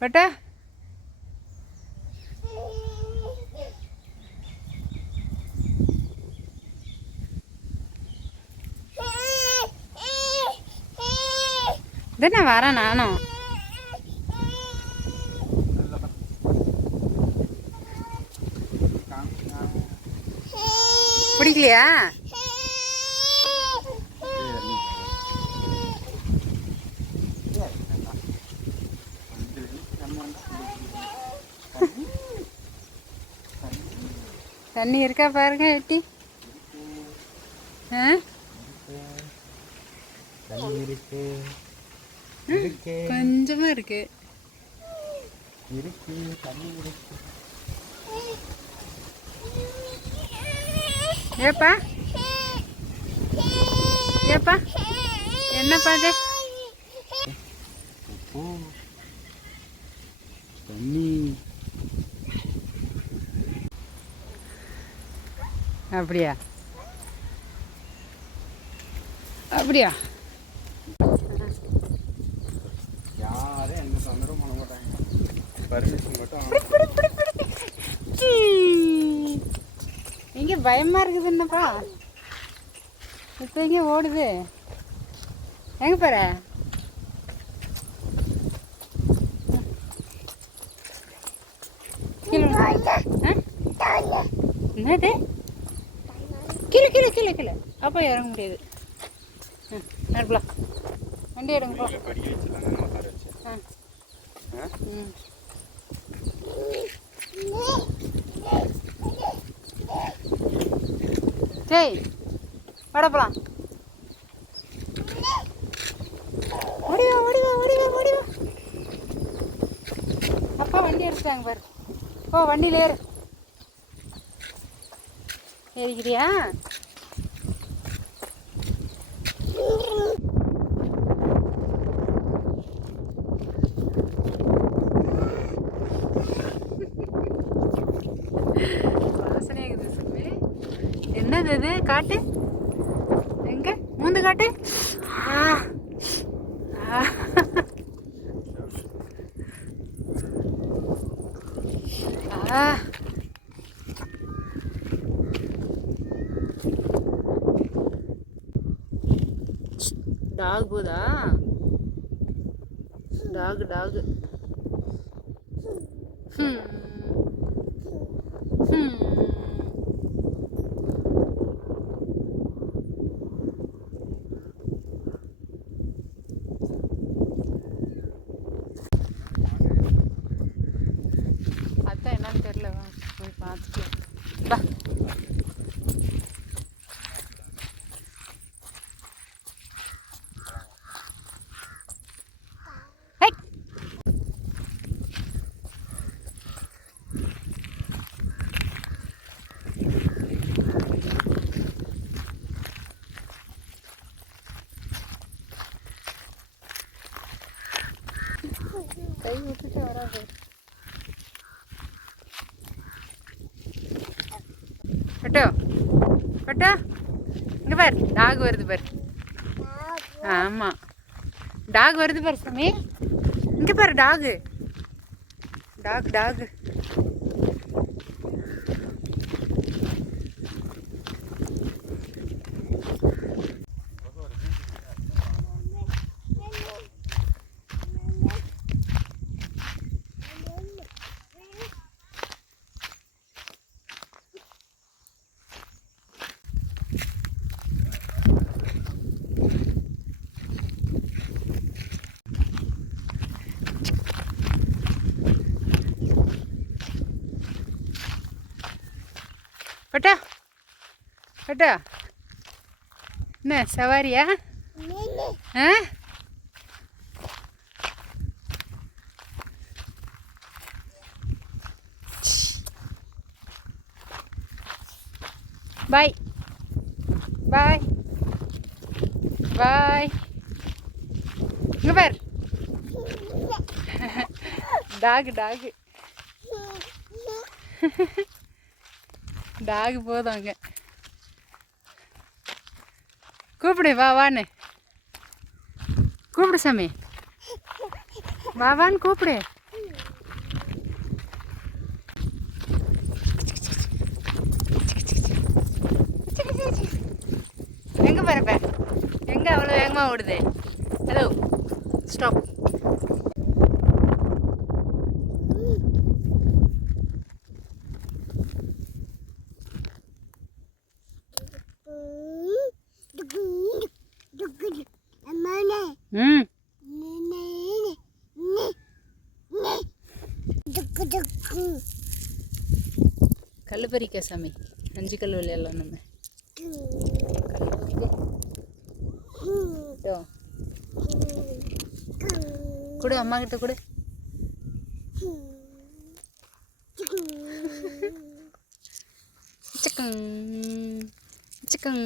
பட்டா இதை வரேன் நானும். பிடிக்கலையா? தண்ணி இருக்கா பாருங்க வெட்டி கொஞ்சமா இருக்கு. இருக்கு தண்ணி இருக்கு. ஏப்பா? ஏப்பா? என்னப்பா இது? உப்பு. தண்ணி. அப்படியா? அப்படியா? யாரும் எந்த தொந்தரவும் பண்ண மாட்டாங்க. பர்மிஷன் மட்டும் இங்க பயமா இருக்குது என்னப்பா இப்போ இங்கே ஓடுது? எங்க பாரு? என்னது? கீழே கீழே கீழே கீழே. அப்போ இறங்க முடியாது. ம் நடுக்கலாம். வண்டி வச்சு. ஆ? ம். டேய் வாடா போலாம். ஓடி வா ஓடி வா ஓடி வா ஓடி வா அப்பா வண்டி எடுத்துட்டாங்க பாரு. போ வண்டியில் ஏறு. ஏறிக்கிறியா? என்னது இது? காட்டு? எங்க? மூந்து காட்டு ஆ. ஆ. ஆ. டாக் போதா டாக் டாக் ஹம் ஹம் அதான் என்னன்னு தெரியல வா போய் பார்த்துக்கலாம் வா ஹை. கை விட்டுட்டு வராது பட்டோ பட்டோ இங்க பாரு டாக் வருது பாரு ஆமா டாக் வருது பாரு சாமி இங்க பாரு டாக் டாக் டாக் பட்டா பட்டா என்ன சவாரியா ஆ பாய் பாய் பாய் இங்க பார் டாக் டாக் டாக் போதும் அங்கே. கூப்பிடு வா வான்னு. கூப்பிடு சாமி. வா வான்னு கூப்பிடு. எங்கே போகிறப்ப எங்கே அவ்வளோ வேகமாக ஓடுது? ஹலோ ஸ்டாப் பறிக்க சாமி. அஞ்சு கல் விளையாடலாம் நம்ம. கொடு அம்மா கிட்ட கொடு. சிக்கன். சிக்கன்.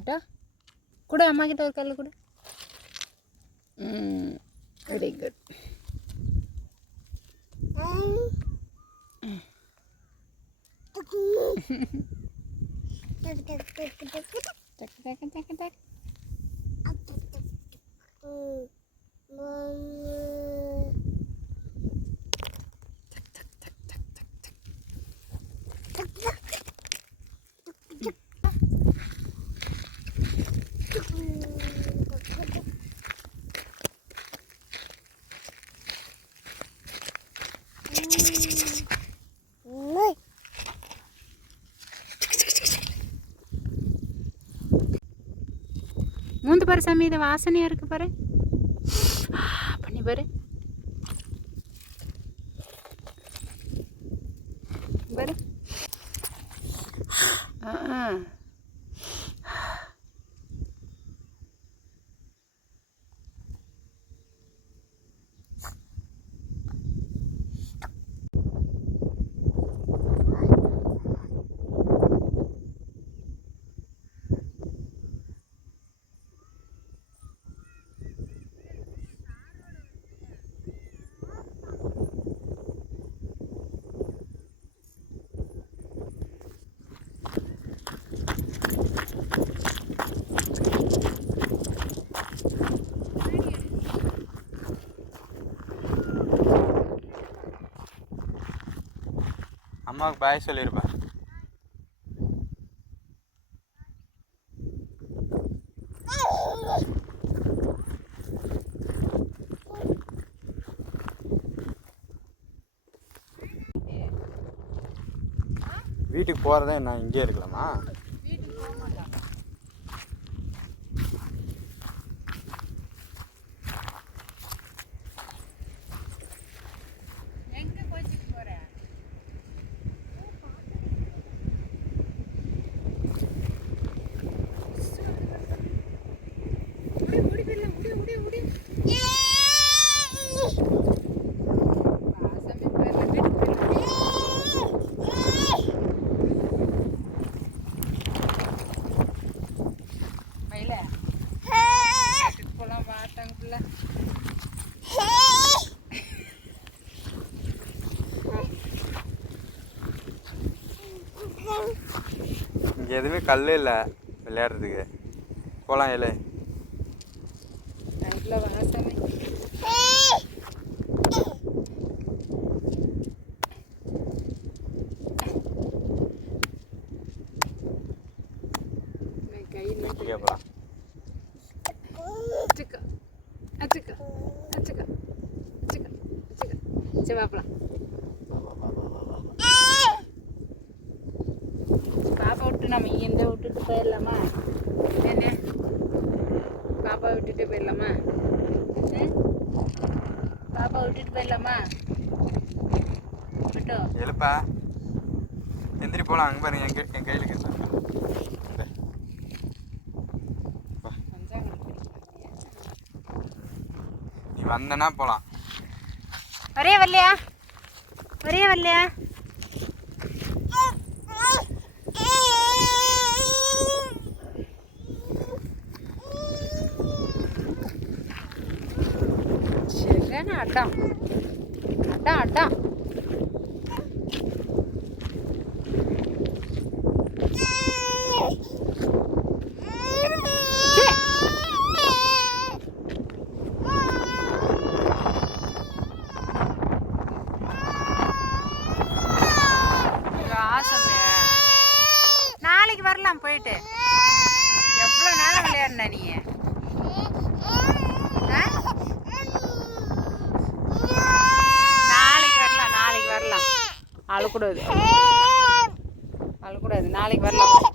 பெட்டா கொடு அம்மா கிட்ட ஒரு கல் கொடு வெரி குட் சாமி இது வாசனையாக இருக்கு பாரு. பண்ணி பாரு. பாரு. ஆ. அம்மாவுக்கு பாய் சொல்லியிருப்பா வீட்டுக்கு போகிறதே நான் இங்கே இருக்கலாமா எங்க கோச்சிட்டு போற உடி உடி பிள்ளை உடி உடி உடி வாசமே பாரு வீட்டுக்கு போயிடலாம். மயில வீட்டுக்கு போலாம் வாட்டாங்க பிள்ளை இங்கே எதுவுமே கல் இல்லை விளையாடுறதுக்கு. போகலாம் இல்லை பாப்பா விட்டு நம்ம இங்கே விட்டுட்டு போயிடலாமா? என்ன? பாப்பா விட்டுட்டு போயிடலாமா? பாப்பா விட்டுட்டு போயிடலாமா? விட்டோம் எழுப்பா. எந்திரி போகலாம் அங்கே பாருங்க என் என் கையில் கேட்டேன். நீ வந்தனா போகலாம் வரைய வரலையா? வரைய வரலையா? சரியான அடம் அடம் அடம் நாளைக்கு வரலாம் போயிட்டு. எவ்வளோ நேரம் விளையாடுன நீ? அழக்கூடாது அழக்கூடாது நாளைக்கு வரலாம்.